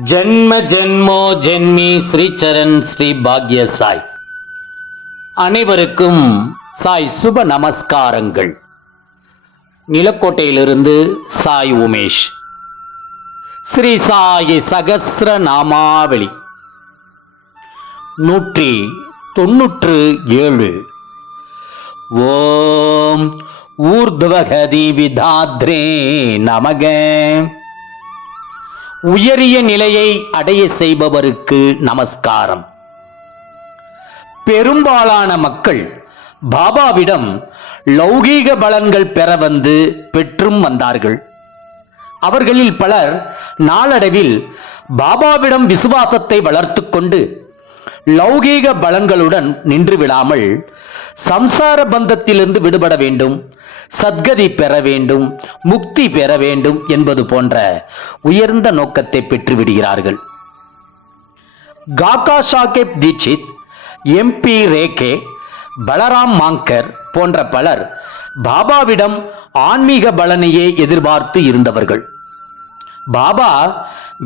ஜென்ம ஜென்மோ ஜென்மி ஸ்ரீச்சரண் ஸ்ரீ பாக்ய சாய் அனைவருக்கும் சாய் சுப நமஸ்காரங்கள். நிலக்கோட்டையிலிருந்து சாய் உமேஷ். ஸ்ரீ சாயி சகசிர நாமாவளி நூற்றி தொன்னூற்று ஏழு. ஓம் ஊர்துவகதி விதாத்ரே நமக. உயரிய நிலையை அடைய செய்பவருக்கு நமஸ்காரம். பெரும்பாலான மக்கள் பாபாவிடம் லௌகீக பலன்கள் பெற வந்து பெற்றும் வந்தார்கள். அவர்களில் பலர் நாளடைவில் பாபாவிடம் விசுவாசத்தை வளர்த்து கொண்டு லௌகீக பலன்களுடன் நின்று விடாமல் சம்சார பந்தத்திலிருந்து விடுபட வேண்டும். சத்கதி பெற வேண்டும் முக்தி பெற வேண்டும் என்பது போன்ற உயர்ந்த நோக்கத்தை பெற்றுவிடுகிறார்கள் காக்கா சாஹேப் தீட்சித் எம்பி ரேகே பலராம் மாங்கர் போன்ற பலர் பாபாவிடம் ஆன்மீக பலனையே எதிர்பார்த்து இருந்தவர்கள். பாபா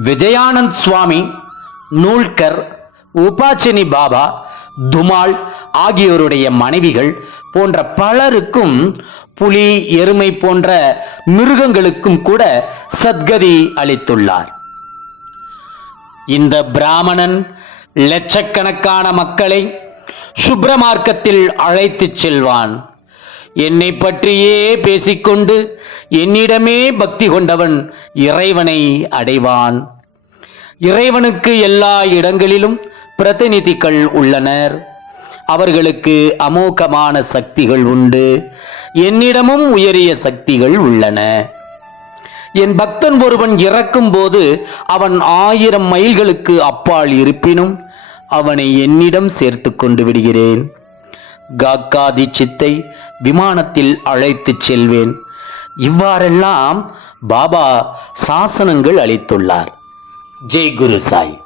விஜயானந்த் சுவாமி நூல்கர் உபாச்சினி பாபா துமால் ஆகியோருடைய மனைவிகள் போன்ற பலருக்கும் புலி எருமை போன்ற மிருகங்களுக்கும் கூட சத்கதி அளித்துள்ளார். இந்த பிராமணன் லட்சக்கணக்கான மக்களை சுப்ரமார்க்கத்தில் அழைத்துச் செல்வான். என்னை பற்றியே பேசிக்கொண்டு என்னிடமே பக்தி கொண்டவன் இறைவனை அடைவான். இறைவனுக்கு எல்லா இடங்களிலும் பிரதிநிதிகள் உள்ளனர். அவர்களுக்கு அமோகமான சக்திகள் உண்டு. என்னிடமும் உயரிய சக்திகள் உள்ளன. என் பக்தன் ஒருவன் இறக்கும்போது அவன் ஆயிரம் மைல்களுக்கு அப்பால் இருப்பினும் அவனை என்னிடம் சேர்த்து கொண்டு விடுகிறேன். காக்காதி சித்தை விமானத்தில் அழைத்துச் செல்வேன். இவ்வாறெல்லாம் பாபா சாசனங்கள் அளித்துள்ளார். ஜெய் குரு சாய்.